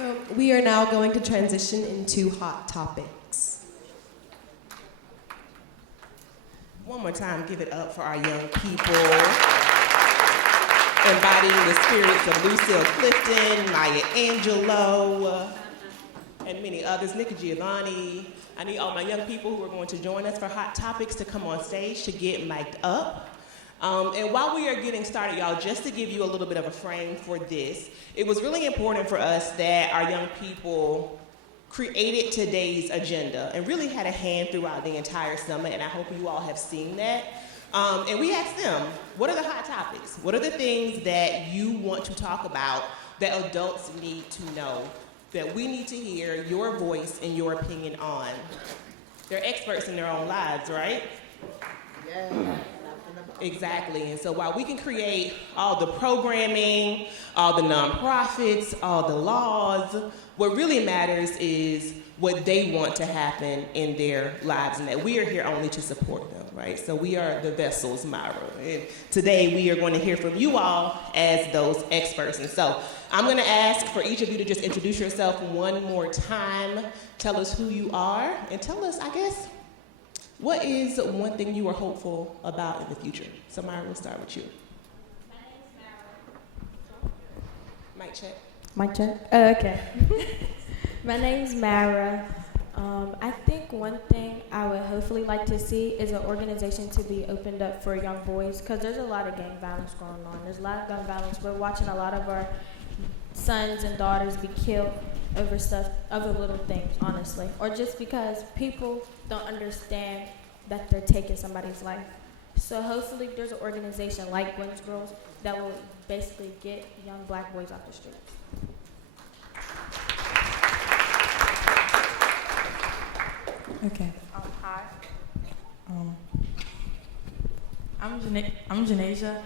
So we are now going to transition into hot topics. One more time, give it up for our young people, embodying the spirits of Lucille Clifton, Maya Angelou, and many others, Nikki Giovanni. I need all my young people who are going to join us for Hot Topics to come on stage to get mic'd up. And while we are getting started, y'all, just to give you a little bit of a frame for this, it was really important for us that our young people created today's agenda and really had a hand throughout the entire summit, and I hope you all have seen that. And we asked them, what are the hot topics? What are the things that you want to talk about that adults need to know, that we need to hear your voice and your opinion on? They're experts in their own lives, right? Yeah. Exactly, and so while we can create all the programming, all the nonprofits, all the laws, what really matters is what they want to happen in their lives, and that we are here only to support them, right? So we are the vessels, Myra. And today we are going to hear from you all as those experts. And so I'm going to ask for each of you to just introduce yourself one more time, tell us who you are, and tell us, I guess, what is one thing you are hopeful about in the future? So Myra, we'll start with you. My name's Mara. Mic check. Mic check? Oh, okay. My name's Mara. I think one thing I would hopefully like to see is an organization to be opened up for young boys, because there's a lot of gang violence going on. There's a lot of gun violence. We're watching a lot of our sons and daughters be killed over stuff, over little things, honestly. Or just because people don't understand that they're taking somebody's life. So hopefully there's an organization like Women's Girls that will basically get young black boys off the streets. Okay. Hi. I'm Janasia.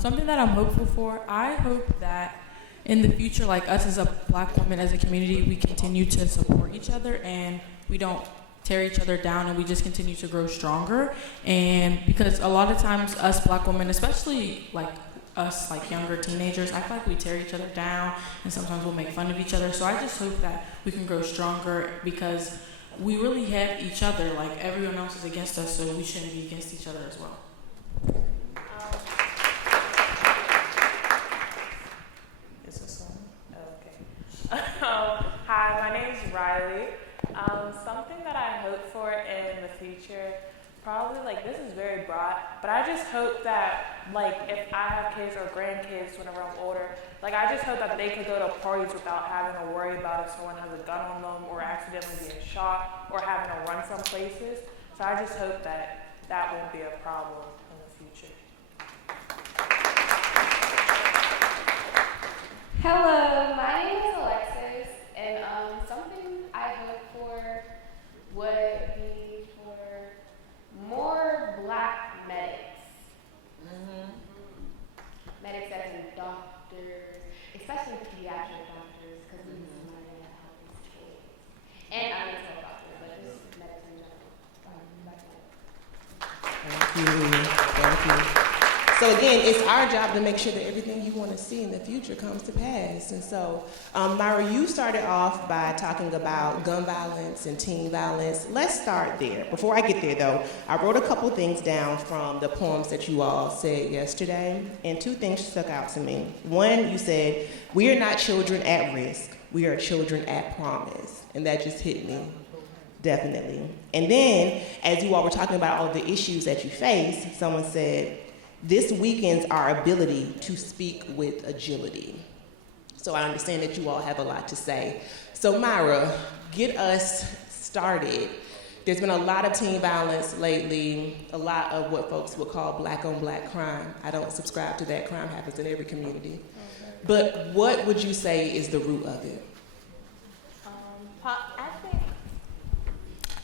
Something that I'm hopeful for, I hope that in the future, like us as a black woman, as a community, we continue to support each other and we don't tear each other down, and we just continue to grow stronger. And because a lot of times us black women, especially like us like younger teenagers, I feel like we tear each other down and sometimes we'll make fun of each other. So I just hope that we can grow stronger, because we really have each other. Like everyone else is against us, so we shouldn't be against each other as well. Is this on? Okay. Hi, my name's Riley. Something that I hope for in the future, probably like this is very broad, but I just hope that like if I have kids or grandkids whenever I'm older, like I just hope that they could go to parties without having to worry about if someone has a gun on them or accidentally being shot or having to run from places. So I just hope that that won't be a problem in the future. Hello, my name is Alexis, and something I hope for would be for more black medics. Medics as in doctors, especially pediatric doctors, because we need somebody that helps these kids. And I mean, so doctors, but just medics in general. Thank you. So again, it's our job to make sure that everything you want to see in the future comes to pass. And so, Myra, you started off by talking about gun violence and teen violence. Let's start there. Before I get there, though, I wrote a couple things down from the poems that you all said yesterday, and two things stuck out to me. One, you said, we are not children at risk. We are children at promise. And that just hit me. Definitely. And then, as you all were talking about all the issues that you face, someone said, this weakens our ability to speak with agility. So I understand that you all have a lot to say. So Myra, get us started. There's been a lot of teen violence lately, a lot of what folks would call black on black crime. I don't subscribe to that. Crime happens in every community. But what would you say is the root of it?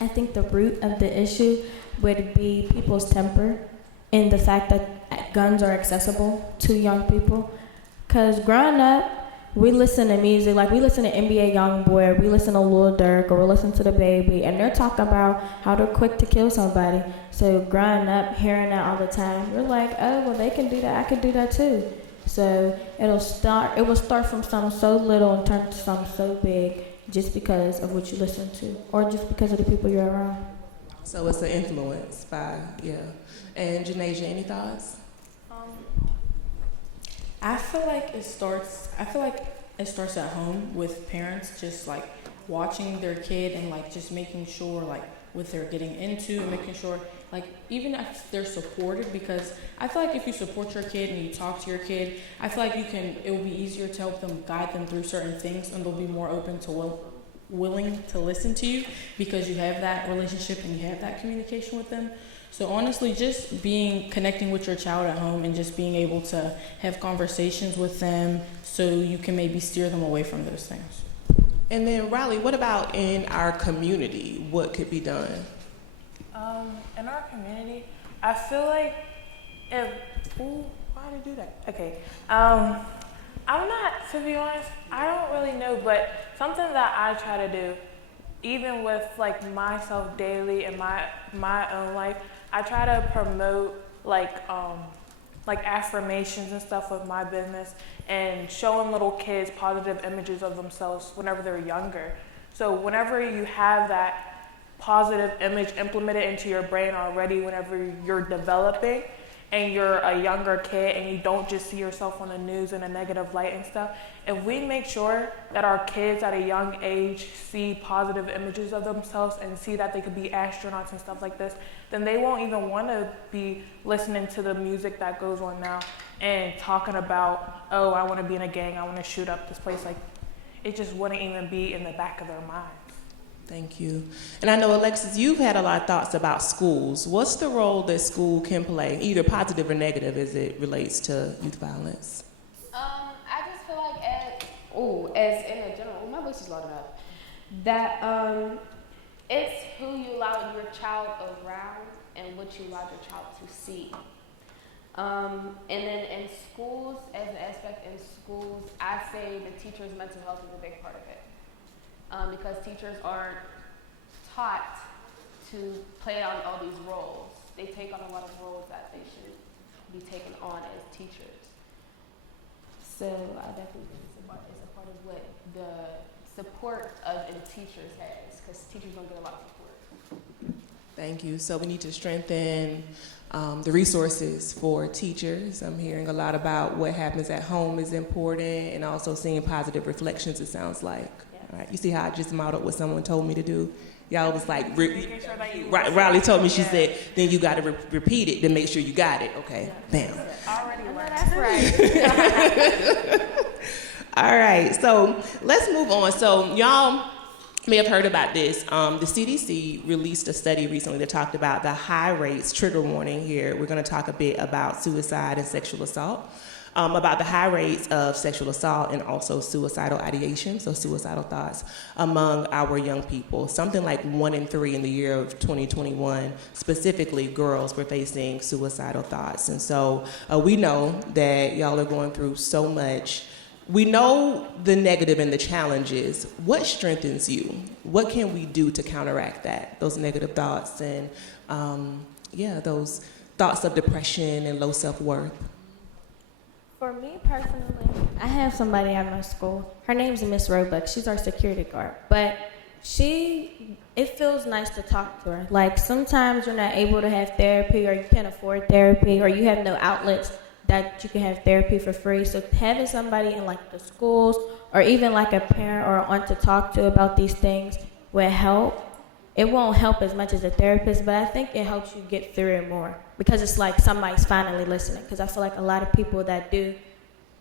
I think the root of the issue would be people's temper and the fact that guns are accessible to young people. Because growing up, we listen to music, like we listen to NBA Youngboy, we listen to Lil Durk, or we listen to The Baby, and they're talking about how they're quick to kill somebody. So growing up, hearing that all the time, we're like, oh, well, they can do that, I could do that too. So it will start from something so little and turn to something so big just because of what you listen to or just because of the people you're around. So it's an influence by, yeah. And Janasia, any thoughts? I feel like it starts at home with parents just like watching their kid and like just making sure like what they're getting into and making sure like even if they're supported, because I feel like if you support your kid and you talk to your kid, I feel like it will be easier to help them, guide them through certain things, and they'll be more open to willing to listen to you because you have that relationship and you have that communication with them. So honestly, just connecting with your child at home and just being able to have conversations with them so you can maybe steer them away from those things. And then Riley, what about in our community? What could be done? In our community, I feel like why did I do that? Okay. I'm not, to be honest, I don't really know, but something that I try to do, even with like myself daily in my own life, I try to promote like affirmations and stuff with my business and showing little kids positive images of themselves whenever they're younger. So whenever you have that positive image implemented into your brain already whenever you're developing and you're a younger kid and you don't just see yourself on the news in a negative light and stuff, if we make sure that our kids at a young age see positive images of themselves and see that they could be astronauts and stuff like this, then they won't even want to be listening to the music that goes on now and talking about, oh, I want to be in a gang, I want to shoot up this place. Like, it just wouldn't even be in the back of their mind. Thank you. And I know, Alexis, you've had a lot of thoughts about schools. What's the role that school can play, either positive or negative, as it relates to youth violence? I just feel like as in a general, my voice is loud enough, that it's who you allow your child around and what you allow your child to see. And then in schools, as an aspect in schools, I say the teacher's mental health is a big part of it. Because teachers aren't taught to play on all these roles. They take on a lot of roles that they should be taken on as teachers. So I definitely think it's a part of what the support of in teachers has, because teachers don't get a lot of support. Thank you. So we need to strengthen the resources for teachers. I'm hearing a lot about what happens at home is important, and also seeing positive reflections, it sounds like. All right. You see how I just modeled what someone told me to do? Y'all was like, Riley told me, she said, then you got to repeat it to make sure you got it. Okay, bam. Already That's right. All right, so let's move on. So y'all may have heard about this. The CDC released a study recently that talked about the high rates, trigger warning here. We're going to talk a bit about suicide and sexual assault. About the high rates of sexual assault and also suicidal ideation, so suicidal thoughts, among our young people. Something like 1 in 3 in the year of 2021, specifically girls, were facing suicidal thoughts. And so we know that y'all are going through so much. We know the negative and the challenges. What strengthens you? What can we do to counteract that, those negative thoughts and, those thoughts of depression and low self-worth? For me personally, I have somebody at my school. Her name's Miss Roebuck. She's our security guard. But it feels nice to talk to her. Like sometimes you're not able to have therapy or you can't afford therapy or you have no outlets that you can have therapy for free. So having somebody in like the schools or even like a parent or aunt to talk to about these things will help. It won't help as much as a therapist, but I think it helps you get through it more because it's like somebody's finally listening. Because I feel like a lot of people that do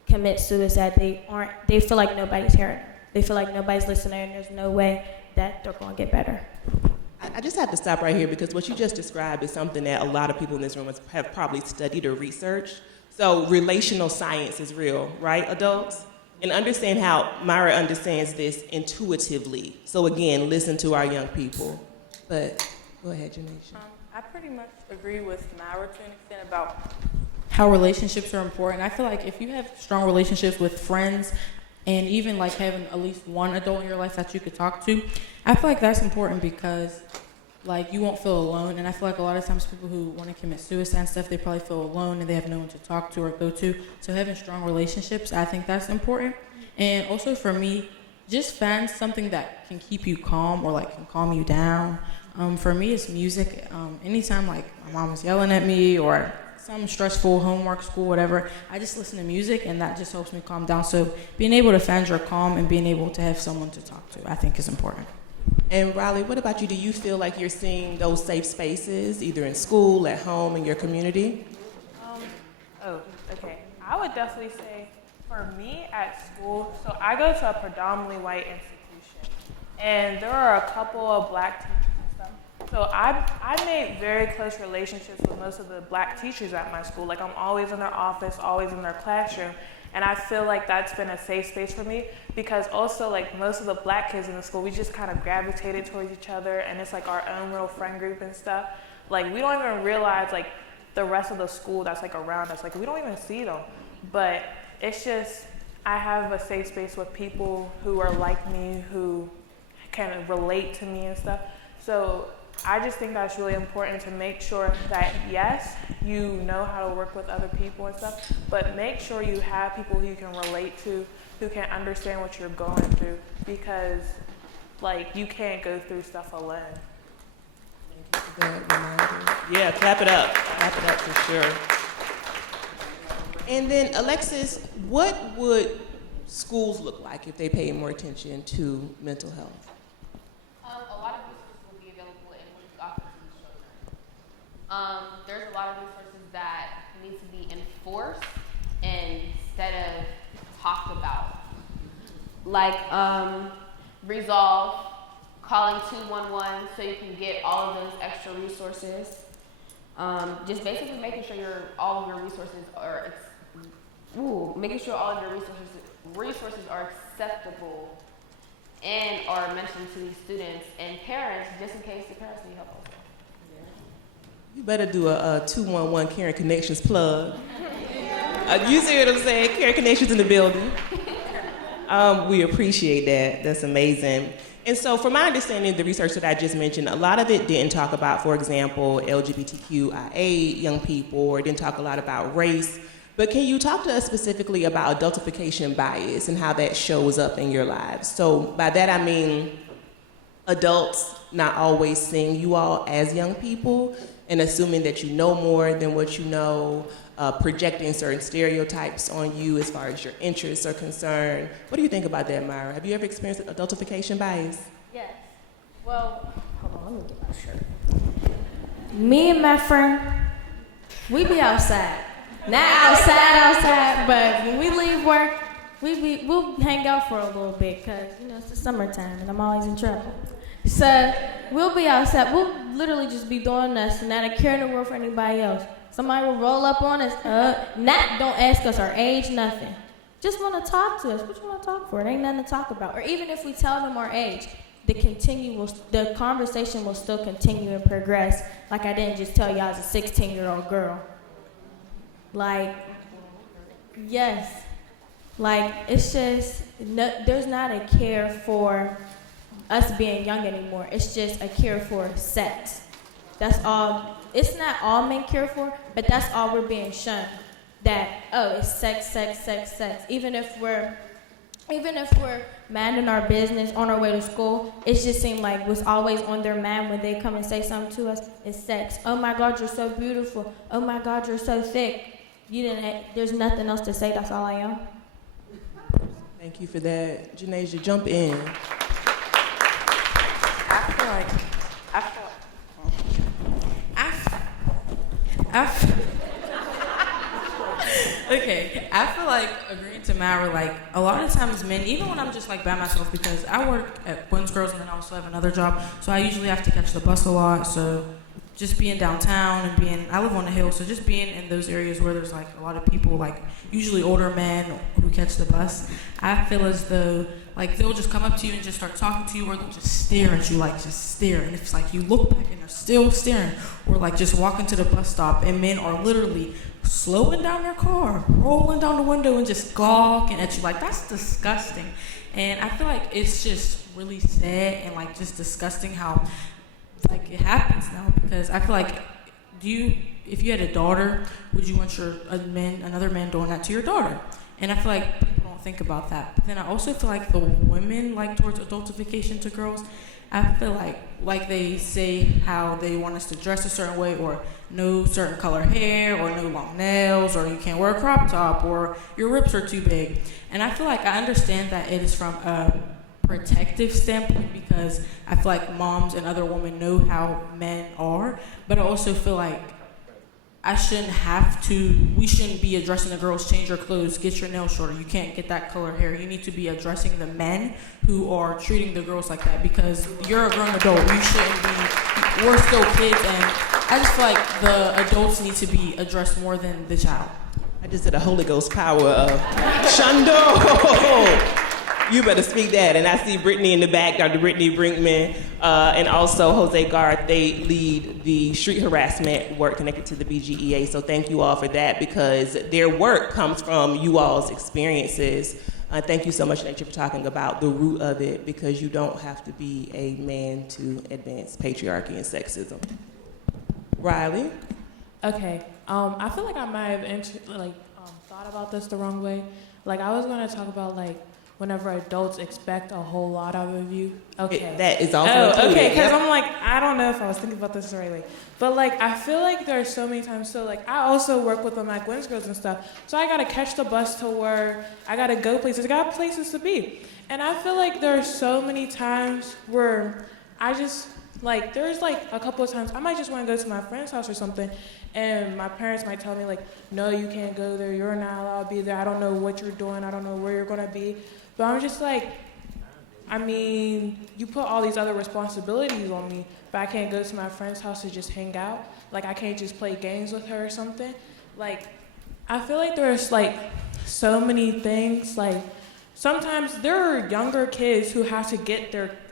commit suicide, they feel like nobody's hearing them. They feel like nobody's listening and there's no way that they're going to get better. I just have to stop right here because what you just described is something that a lot of people in this room have probably studied or researched. So relational science is real, right, adults? And understand how Myra understands this intuitively. So again, listen to our young people. But go ahead, Janasia. I pretty much agree with Myra to an extent about how relationships are important. I feel like if you have strong relationships with friends and even like having at least one adult in your life that you could talk to, I feel like that's important because like you won't feel alone. And I feel like a lot of times people who want to commit suicide and stuff, they probably feel alone and they have no one to talk to or go to. So having strong relationships, I think that's important. And also for me, just find something that can keep you calm or like can calm you down. For me, it's music. Anytime like my mom is yelling at me or some stressful homework, school, whatever, I just listen to music and that just helps me calm down. So being able to find your calm and being able to have someone to talk to, I think is important. And Riley, what about you? Do you feel like you're seeing those safe spaces either in school, at home, in your community? Okay. I would definitely say for me at school, so I go to a predominantly white institution, and there are a couple of black teachers and stuff. So I made very close relationships with most of the black teachers at my school. Like I'm always in their office, always in their classroom. And I feel like that's been a safe space for me because also like most of the black kids in the school, we just kind of gravitated towards each other and it's like our own little friend group and stuff. Like we don't even realize like the rest of the school that's like around us. Like we don't even see them. But it's just, I have a safe space with people who are like me, who can relate to me and stuff. So I just think that's really important to make sure that, yes, you know how to work with other people and stuff, but make sure you have people who you can relate to, who can understand what you're going through, because, like, you can't go through stuff alone. Yeah, clap it up. Clap it up for sure. And then, Alexis, what would schools look like if they paid more attention to mental health? A lot of resources will be available in what is offered to these children. There's a lot of resources that need to be enforced instead of talked about. Like Resolve, calling 211 so you can get all of those extra resources. Just basically making sure all of your resources are making sure all of your resources are acceptable and are mentioned to these students and parents, just in case the parents need help also. You better do a 211 Caring Connections plug. You see what I'm saying? Caring Connections in the building. We appreciate that. That's amazing. And so from my understanding, the research that I just mentioned, a lot of it didn't talk about, for example, LGBTQIA young people, or it didn't talk a lot about race. But can you talk to us specifically about adultification bias and how that shows up in your lives? So by that I mean adults not always seeing you all as young people and assuming that you know more than what you know, projecting certain stereotypes on you as far as your interests are concerned. What do you think about that, Myra? Have you ever experienced adultification bias? Yes. Well, hold on, let me get my shirt. Me and my friend, we be outside. Not outside, but when we leave work, we'll hang out for a little bit because, it's the summertime and I'm always in trouble. So we'll be outside. We'll literally just be doing us and not a care in the world for anybody else. Somebody will roll up on us, don't ask us our age, nothing. Just want to talk to us. What you want to talk for? It ain't nothing to talk about. Or even if we tell them our age, the conversation will still continue and progress. Like I didn't just tell you I was a 16-year-old girl. Like, yes. Like, it's just, there's not a care for us being young anymore. It's just a care for sex. That's all. It's not all men care for, but that's all we're being shown. That, it's sex, sex, sex, sex. Even if we're minding our business on our way to school, it just seemed like what's always on their mind when they come and say something to us is sex. Oh my God, you're so beautiful. Oh my God, you're so thick. There's nothing else to say. That's all I am. Thank you for that. Janasia, jump in. I feel like agreeing to Myra, like a lot of times men, even when I'm just like by myself, because I work at Queens Girls and then I also have another job, so I usually have to catch the bus a lot. So just being downtown and I live on the hill, so just being in those areas where there's like a lot of people, like usually older men who catch the bus, I feel as though like they'll just come up to you and just start talking to you, or they'll just stare at you, like just stare. And it's like you look back and they're still staring, or like just walking to the bus stop and men are literally slowing down their car, rolling down the window and just gawking at you. Like, that's disgusting. And I feel like it's just really sad and like just disgusting how like it happens now, because I feel like if you had a daughter, would you want another man doing that to your daughter? And I feel like people don't think about that. But then I also feel like the women like towards adultification to girls. I feel like they say how they want us to dress a certain way, or no certain color hair, or no long nails, or you can't wear a crop top, or your ribs are too big. And I feel like I understand that it is from a protective standpoint, because I feel like moms and other women know how men are, but I also feel like we shouldn't be addressing the girls, change your clothes, get your nails shorter, you can't get that color hair. You need to be addressing the men who are treating the girls like that, because you're a grown adult. You shouldn't be, we're still kids, and I just feel like the adults need to be addressed more than the child. I just did a Holy Ghost power of Shundo. You better speak that. And I see Brittany in the back, Dr. Brittany Brinkman, and also Jose Garth. They lead the street harassment work connected to the BGEA. So thank you all for that, because their work comes from you all's experiences. Thank you so much, Nature, for talking about the root of it, because you don't have to be a man to advance patriarchy and sexism. Riley? Okay. I feel like I might have thought about this the wrong way. Like, I was going to talk about, like, whenever adults expect a whole lot out of you. Okay. That is also included. Okay, because I'm like, I don't know if I was thinking about this the right way. But, like, I feel like there are so many times, so, like, I also work with the McWins girls and stuff, so I got to catch the bus to work, I got to go places, I got places to be. And I feel like there are so many times where I just, like, there's, like, a couple of times I might just want to go to my friend's house or something, and my parents might tell me, like, no, you can't go there, you're not allowed to be there, I don't know what you're doing, I don't know where you're going to be. But I'm just like, I mean, you put all these other responsibilities on me, but I can't go to my friend's house to just hang out. Like, I can't just play games with her or something. Like, I feel like there's, like, so many things. Like, sometimes there are younger kids who have to get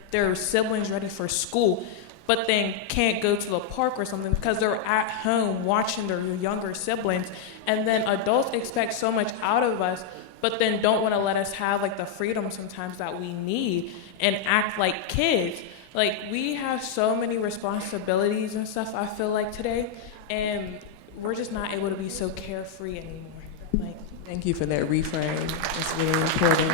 their siblings ready for school, but then can't go to the park or something because they're at home watching their younger siblings. And then adults expect so much out of us, but then don't want to let us have, like, the freedom sometimes that we need and act like kids. Like, we have so many responsibilities and stuff, I feel like, today, and we're just not able to be so carefree anymore. Like, thank you for that reframe. It's really important.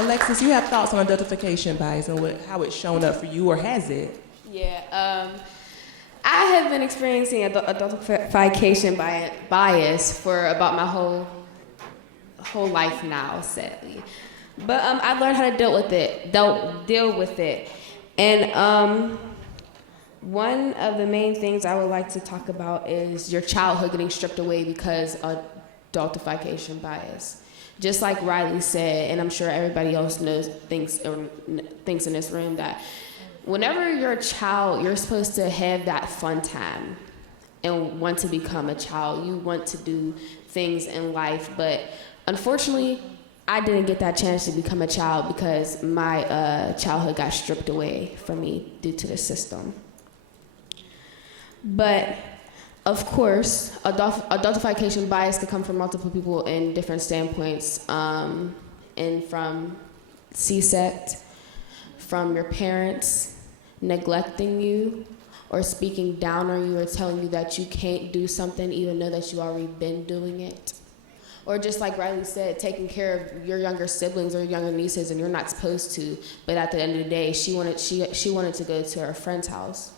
Alexis, you have thoughts on adultification bias and how it's shown up for you, or has it? Yeah, I have been experiencing adultification bias for about my whole life now, sadly. But I learned how to deal with it. And one of the main things I would like to talk about is your childhood getting stripped away because of adultification bias. Just like Riley said, and I'm sure everybody else thinks in this room, that whenever you're a child, you're supposed to have that fun time and want to become a child. You want to do things in life, but unfortunately, I didn't get that chance to become a child because my childhood got stripped away from me due to the system. But, of course, adultification bias could come from multiple people in different standpoints, and from C-sect, from your parents neglecting you or speaking down on you or telling you that you can't do something even though that you already been doing it. Or just like Riley said, taking care of your younger siblings or younger nieces, and you're not supposed to. But at the end of the day, she wanted to go to her friend's house.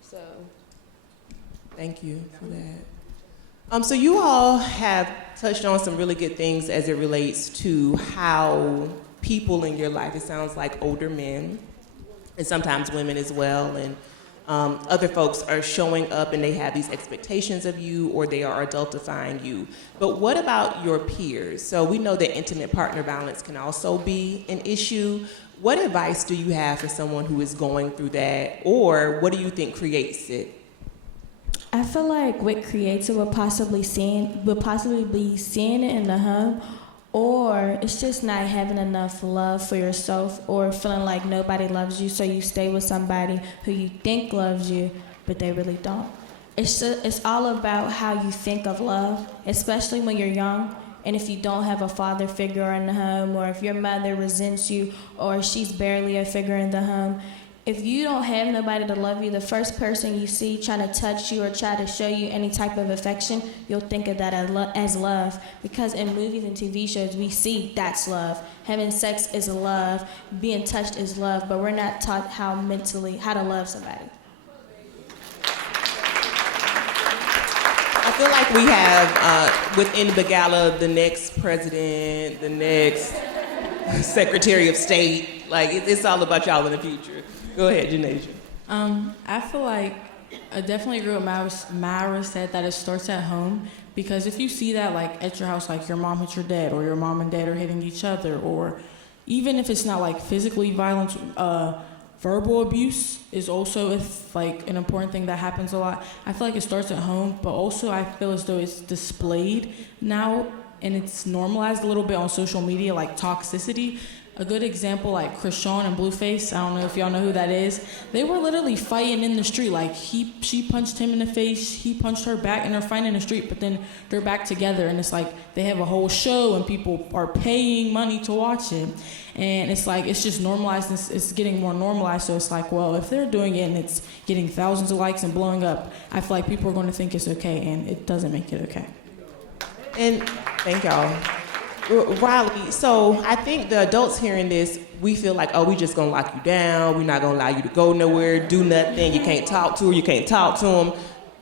So, thank you for that. So you all have touched on some really good things as it relates to how people in your life, it sounds like older men, and sometimes women as well, and other folks are showing up and they have these expectations of you, or they are adultifying you. But what about your peers? So we know that intimate partner violence can also be an issue. What advice do you have for someone who is going through that, or what do you think creates it? I feel like what creates it will possibly be seeing it in the home, or it's just not having enough love for yourself, or feeling like nobody loves you, so you stay with somebody who you think loves you, but they really don't. It's all about how you think of love, especially when you're young, and if you don't have a father figure in the home, or if your mother resents you, or she's barely a figure in the home. if you don't have nobody to love you, the first person you see trying to touch you or try to show you any type of affection, you'll think of that as love. Because in movies and TV shows, we see that's love. Having sex is love. Being touched is love. But we're not taught how to love somebody. I feel like we have within the gala the next president, the next Secretary of State. Like it's all about y'all in the future. Go ahead, Janasia. I feel like I definitely agree with Myra said that it starts at home, because if you see that like at your house, like your mom hit your dad or your mom and dad are hitting each other, or even if it's not like physically violent, verbal abuse is also like an important thing that happens a lot. I feel like it starts at home, but also I feel as though it's displayed now and it's normalized a little bit on social media, like toxicity. A good example, like Krishan and Blueface, I don't know if y'all know who that is. They were literally fighting in the street. Like she punched him in the face, he punched her back, and they're fighting in the street, but then they're back together, and it's like they have a whole show and people are paying money to watch it. And it's like, it's just normalized, it's getting more normalized, so it's like, well, if they're doing it and it's getting thousands of likes and blowing up, I feel like people are going to think it's okay, and it doesn't make it okay. And thank y'all. Riley, so I think the adults hearing this, we feel like, oh, we just gonna lock you down, we're not gonna allow you to go nowhere, do nothing, you can't talk to her, you can't talk to them.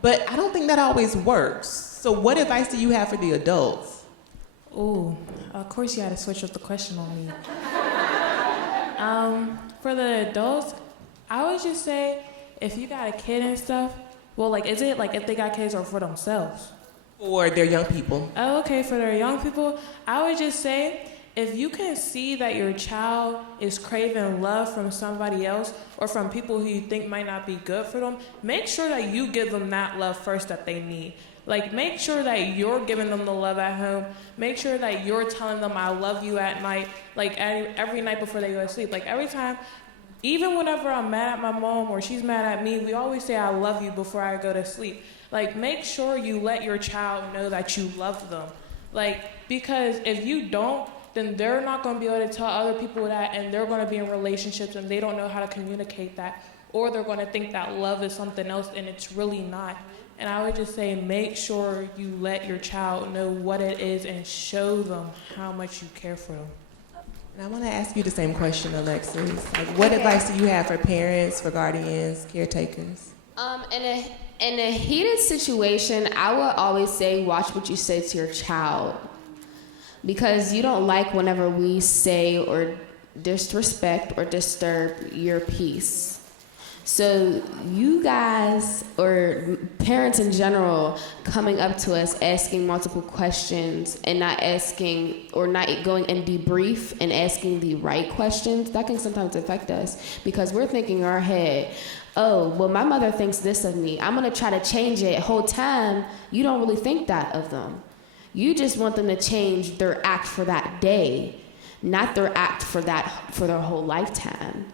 But I don't think that always works. So what advice do you have for the adults? Ooh, of course you had to switch up the question on me. For the adults, I would just say, if you got a kid and stuff, well, like, is it like if they got kids or for themselves? For their young people. Oh, okay, for their young people, I would just say, if you can see that your child is craving love from somebody else or from people who you think might not be good for them, make sure that you give them that love first that they need. Like, make sure that you're giving them the love at home. Make sure that you're telling them I love you at night, like every night before they go to sleep. Like, every time, even whenever I'm mad at my mom or she's mad at me, we always say I love you before I go to sleep. Like, make sure you let your child know that you love them. Like, because if you don't, then they're not going to be able to tell other people that, and they're going to be in relationships and they don't know how to communicate that, or they're going to think that love is something else and it's really not. And I would just say, make sure you let your child know what it is and show them how much you care for them. And I want to ask you the same question, Alexis. Like, what advice do you have for parents, for guardians, caretakers? In a heated situation, I would always say, watch what you say to your child. Because you don't like whenever we say or disrespect or disturb your peace. So you guys, or parents in general, coming up to us asking multiple questions and not asking, or not going in debrief and asking the right questions, that can sometimes affect us. Because we're thinking in our head, oh, well, my mother thinks this of me, I'm gonna try to change it. Whole time, you don't really think that of them. You just want them to change their act for that day, not their act for their whole lifetime.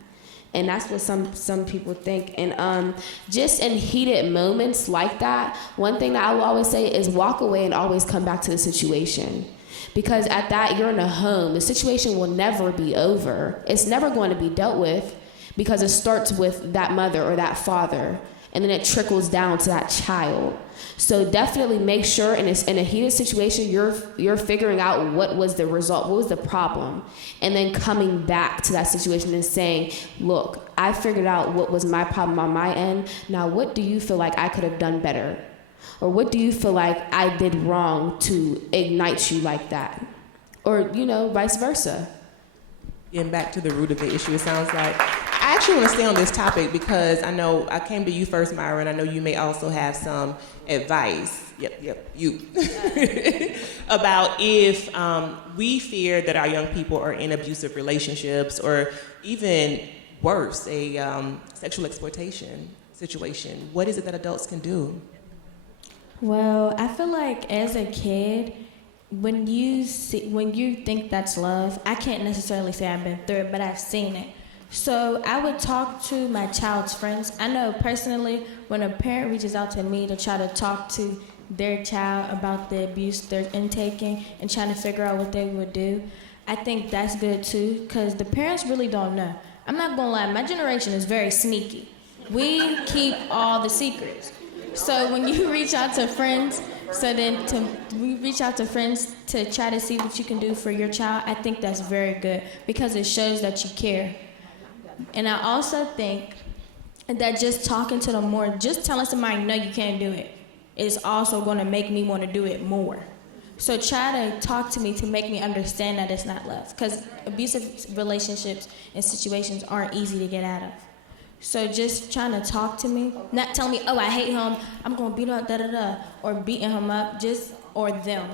And that's what some people think. And just in heated moments like that, one thing that I will always say is walk away and always come back to the situation. Because at that, you're in a home. The situation will never be over. It's never going to be dealt with, because it starts with that mother or that father, and then it trickles down to that child. So definitely make sure in a heated situation, you're figuring out what was the result, what was the problem, and then coming back to that situation and saying, look, I figured out what was my problem on my end. Now, what do you feel like I could have done better? Or what do you feel like I did wrong to ignite you like that? Or, vice versa. Getting back to the root of the issue, it sounds like. I actually want to stay on this topic because I know I came to you first, Myra, and I know you may also have some advice. You. About if we fear that our young people are in abusive relationships, or even worse, a sexual exploitation situation. What is it that adults can do? Well, I feel like as a kid, when you think that's love, I can't necessarily say I've been through it, but I've seen it. So I would talk to my child's friends. I know personally, when a parent reaches out to me to try to talk to their child about the abuse they're intaking and trying to figure out what they would do, I think that's good too, because the parents really don't know. I'm not gonna lie, my generation is very sneaky. We keep all the secrets. So when you reach out to friends, we reach out to friends to try to see what you can do for your child, I think that's very good because it shows that you care. And I also think that just talking to them more, just telling somebody, no, you can't do it, is also gonna make me wanna do it more. So try to talk to me to make me understand that it's not love. Because abusive relationships and situations aren't easy to get out of. So just trying to talk to me, not telling me, oh, I hate him, I'm going to beat up, or beating him up, or them.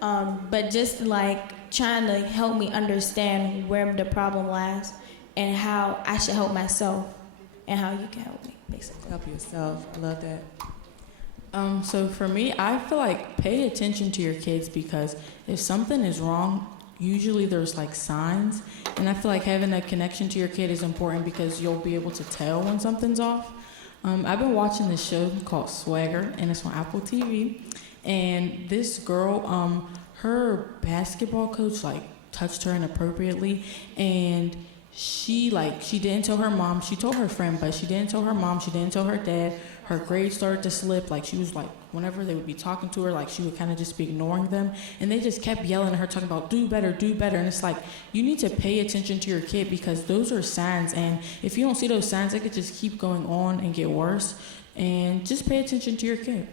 But just like trying to help me understand where the problem lies and how I should help myself and how you can help me, basically. Help yourself. I love that. So for me, I feel like pay attention to your kids because if something is wrong, usually there's like signs. And I feel like having a connection to your kid is important because you'll be able to tell when something's off. I've been watching this show called Swagger, and it's on Apple TV. And this girl, her basketball coach like touched her inappropriately, and she didn't tell her mom. She told her friend, but she didn't tell her mom. She didn't tell her dad. Her grades started to slip. Like she was like, whenever they would be talking to her, like she would kind of just be ignoring them. And they just kept yelling at her, talking about do better, do better. And it's like, you need to pay attention to your kid because those are signs. And if you don't see those signs, it could just keep going on and get worse. And just pay attention to your kid.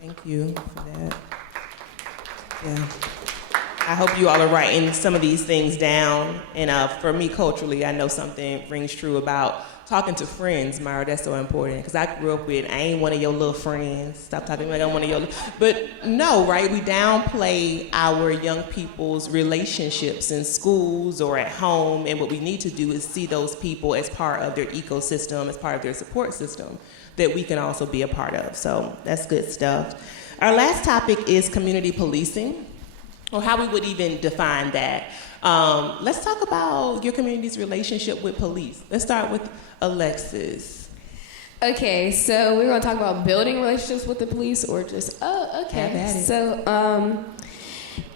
Thank you for that. Yeah. I hope you all are writing some of these things down. And for me, culturally, I know something rings true about talking to friends, Myra. That's so important. Because I grew up with, I ain't one of your little friends. Stop talking to me like I'm one of your. But no, right? We downplay our young people's relationships in schools or at home. And what we need to do is see those people as part of their ecosystem, as part of their support system that we can also be a part of. So that's good stuff. Our last topic is community policing, or how we would even define that. Let's talk about your community's relationship with police. Let's start with Alexis. Okay, so we're going to talk about building relationships with the police or just, okay. Have at it. So,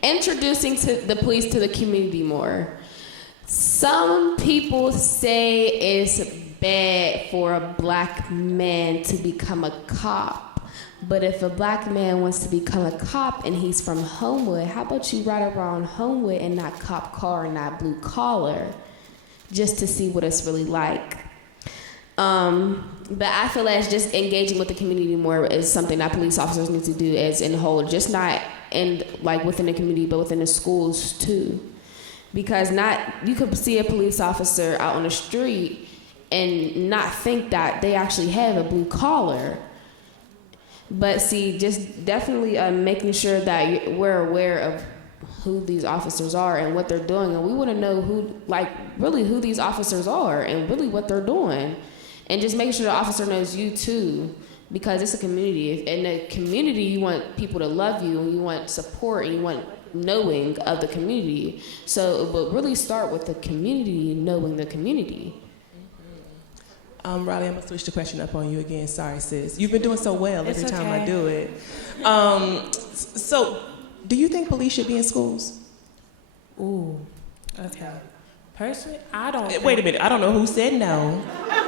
introducing the police to the community more. Some people say it's bad for a black man to become a cop. But if a black man wants to become a cop and he's from Homewood, how about you ride around Homewood and not cop car and not blue collar, just to see what it's really like. But I feel as just engaging with the community more is something that police officers need to do as in whole, just not in like within the community, but within the schools too. Because you could see a police officer out on the street and not think that they actually have a blue collar. But see, just definitely making sure that we're aware of who these officers are and what they're doing. And we want to know who these officers are and really what they're doing. And just making sure the officer knows you too, because it's a community. In a community, you want people to love you and you want support and you want knowing of the community. So it will really start with the community, knowing the community. Riley, I'm gonna switch the question up on you again. Sorry, sis. You've been doing so well every time I do it. So, do you think police should be in schools? Ooh, okay. Personally, I don't. Wait a minute. I don't know who said no,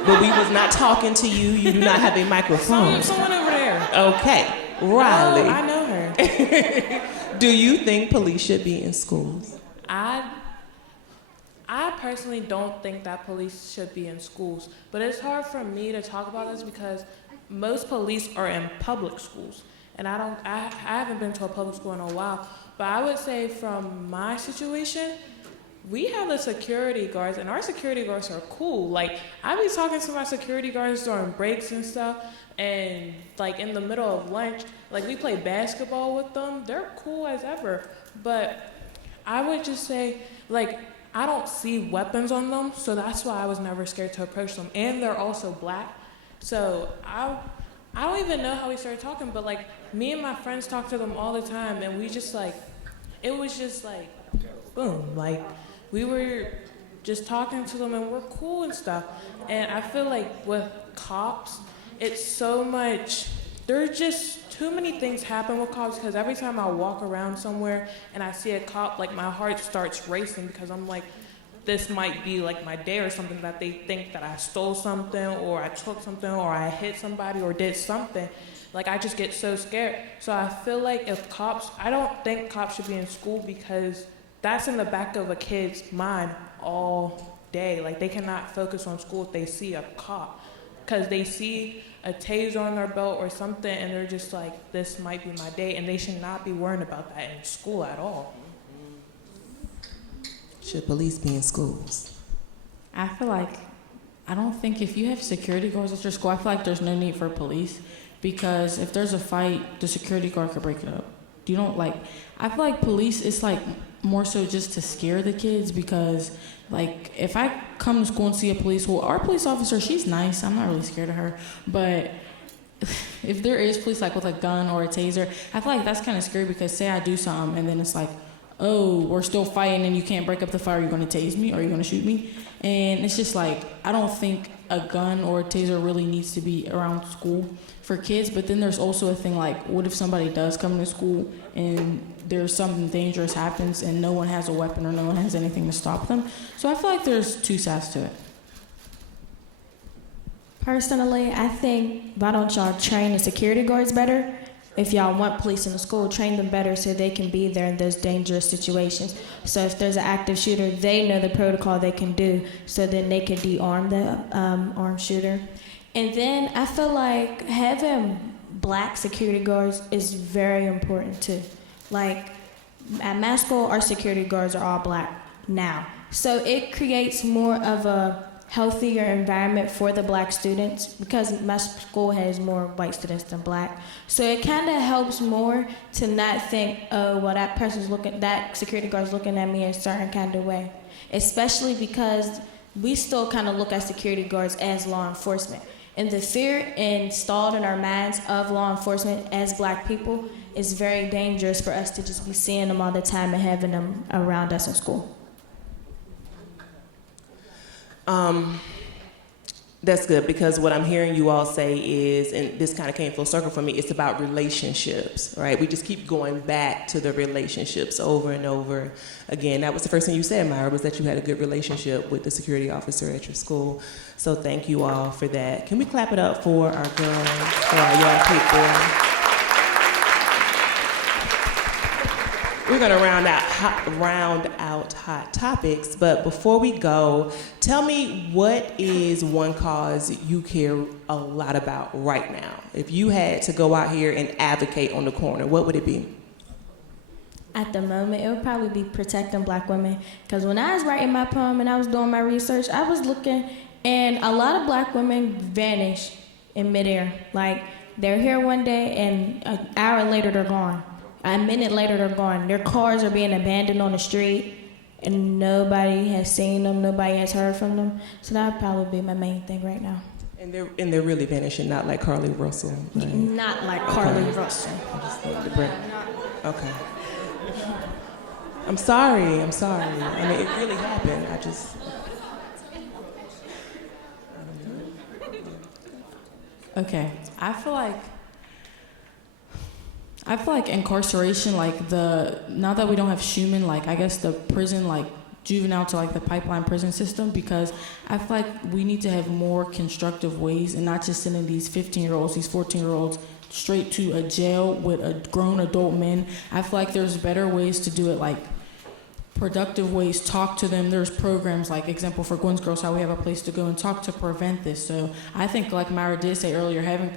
but we was not talking to you. You do not have a microphone. Someone over there. Okay, Riley. Oh, I know her. Do you think police should be in schools? I personally don't think that police should be in schools, but it's hard for me to talk about this because most police are in public schools, and I haven't been to a public school in a while, but I would say from my situation, we have the security guards, and our security guards are cool. Like, I be talking to my security guards during breaks and stuff, and like in the middle of lunch, like we play basketball with them. They're cool as ever, but I would just say, like, I don't see weapons on them, so that's why I was never scared to approach them. And they're also black, so I don't even know how we started talking, but like me and my friends talk to them all the time, and we just like, it was just like, boom, like we were just talking to them and we're cool and stuff. And I feel like with cops, it's so much, there's just too many things happen with cops because every time I walk around somewhere and I see a cop, like my heart starts racing because I'm like, this might be like my day or something, that they think that I stole something or I took something or I hit somebody or did something. Like, I just get so scared. So I feel like I don't think cops should be in school, because that's in the back of a kid's mind all day. Like, they cannot focus on school if they see a cop, because they see a taser on their belt or something and they're just like, this might be my day, and they should not be worrying about that in school at all. Should police be in schools? I feel like, I don't think if you have security guards at your school, I feel like there's no need for police, because if there's a fight, the security guard could break it up. You don't like, I feel like police, it's like more so just to scare the kids, because like if I come to school and see a police, well, our police officer, she's nice, I'm not really scared of her, but if there is police like with a gun or a taser, I feel like that's kind of scary, because say I do something and then it's like, oh, we're still fighting and you can't break up the fight. Are you going to tase me or are you going to shoot me? And it's just like, I don't think a gun or a taser really needs to be around school for kids. But then there's also a thing like, what if somebody does come to school and there's something dangerous happens and no one has a weapon or no one has anything to stop them? So I feel like there's two sides to it. Personally, I think, why don't y'all train the security guards better? If y'all want police in the school, train them better so they can be there in those dangerous situations. So if there's an active shooter, they know the protocol they can do, so then they can de-arm the armed shooter. And then I feel like having black security guards is very important too. Like at my school, our security guards are all black now. So it creates more of a healthier environment for the black students, because my school has more white students than black. So it kind of helps more to not think, oh, well, that security guard's looking at me a certain kind of way. Especially because we still kind of look at security guards as law enforcement. And the fear installed in our minds of law enforcement as black people is very dangerous for us to just be seeing them all the time and having them around us in school. That's good, because what I'm hearing you all say is, and this kind of came full circle for me, it's about relationships, right? We just keep going back to the relationships over and over again. That was the first thing you said, Myra, was that you had a good relationship with the security officer at your school. So thank you all for that. Can we clap it up for our girls, for our young people? We're going to round out hot topics, but before we go, tell me, what is one cause you care a lot about right now? If you had to go out here and advocate on the corner, what would it be? At the moment, it would probably be protecting black women, because when I was writing my poem and I was doing my research, I was looking, and a lot of black women vanish in midair. Like, they're here one day and an hour later they're gone. A minute later, they're gone. Their cars are being abandoned on the street, and nobody has seen them, nobody has heard from them. So that would probably be my main thing right now. And they're really vanishing, not like Carly Russell. Right? Not like Carly Russell. Okay. I'm sorry. I mean, it really happened. Okay, I feel like incarceration, like now that we don't have Schumann, like I guess the prison, like juvenile to like the pipeline prison system, because I feel like we need to have more constructive ways and not just sending these 15-year-olds, these 14-year-olds straight to a jail with a grown adult men. I feel like there's better ways to do it, like productive ways, talk to them. There's programs, like example for Gwen's Girls, how we have a place to go and talk to prevent this. So I think, like Myra did say earlier, having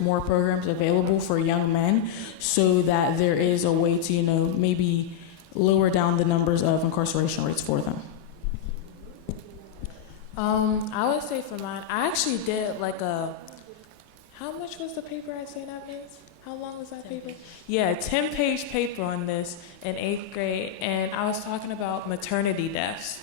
more programs available for young men, so that there is a way to, maybe lower down the numbers of incarceration rates for them. I would say for mine, I actually did how much was the paper at St. Edmunds? How long was that paper? Yeah, 10-page paper on this in 8th grade, and I was talking about maternity deaths.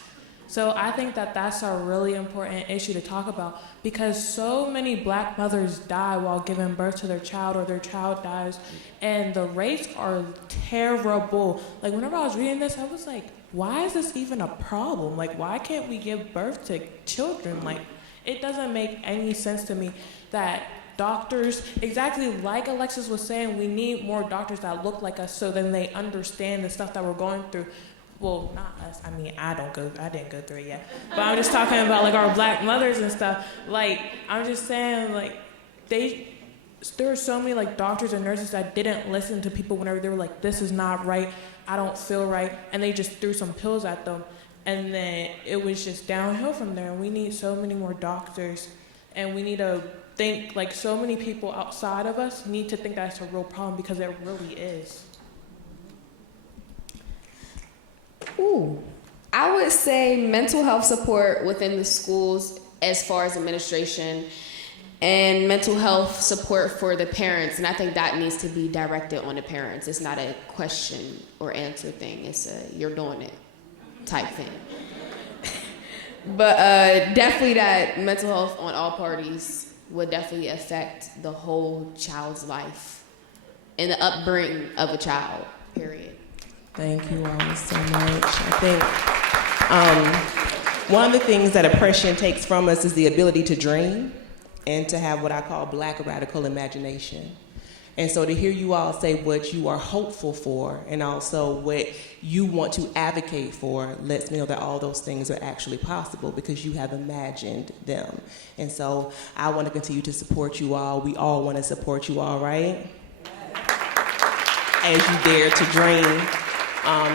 So I think that that's a really important issue to talk about, because so many black mothers die while giving birth to their child, or their child dies, and the rates are terrible. Like, whenever I was reading this, I was like, why is this even a problem? Like, why can't we give birth to children? Like, it doesn't make any sense to me that doctors, exactly like Alexis was saying, we need more doctors that look like us, so then they understand the stuff that we're going through. well, not us. I mean, I didn't go through it yet. But I'm just talking about like our black mothers and stuff. Like, I'm just saying, like, there were so many like doctors and nurses that didn't listen to people whenever they were like, this is not right, I don't feel right, and they just threw some pills at them. And then it was just downhill from there. We need so many more doctors, and we need to think, like, so many people outside of us need to think that's a real problem, because it really is. Ooh, I would say mental health support within the schools as far as administration, and mental health support for the parents. And I think that needs to be directed on the parents. It's not a question or answer thing. It's a you're doing it type thing. But definitely that mental health on all parties would definitely affect the whole child's life and the upbringing of a child, period. Thank you all so much. I think one of the things that oppression takes from us is the ability to dream and to have what I call black radical imagination. And so to hear you all say what you are hopeful for and also what you want to advocate for lets me know that all those things are actually possible because you have imagined them. And so I want to continue to support you all. We all want to support you all, right? As you dare to dream.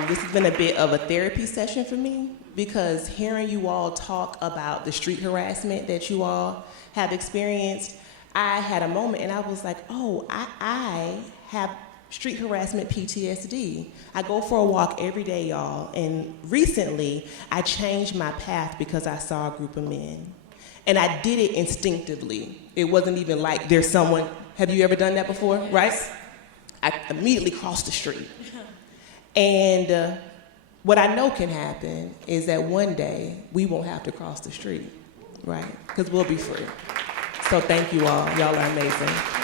This has been a bit of a therapy session for me because hearing you all talk about the street harassment that you all have experienced, I had a moment and I was like, oh, I have street harassment PTSD. I go for a walk every day, y'all, and recently I changed my path because I saw a group of men. And I did it instinctively. It wasn't even like there's someone, have you ever done that before, right? I immediately crossed the street. And what I know can happen is that one day we won't have to cross the street, right? Because we'll be free. So thank you all. Y'all are amazing.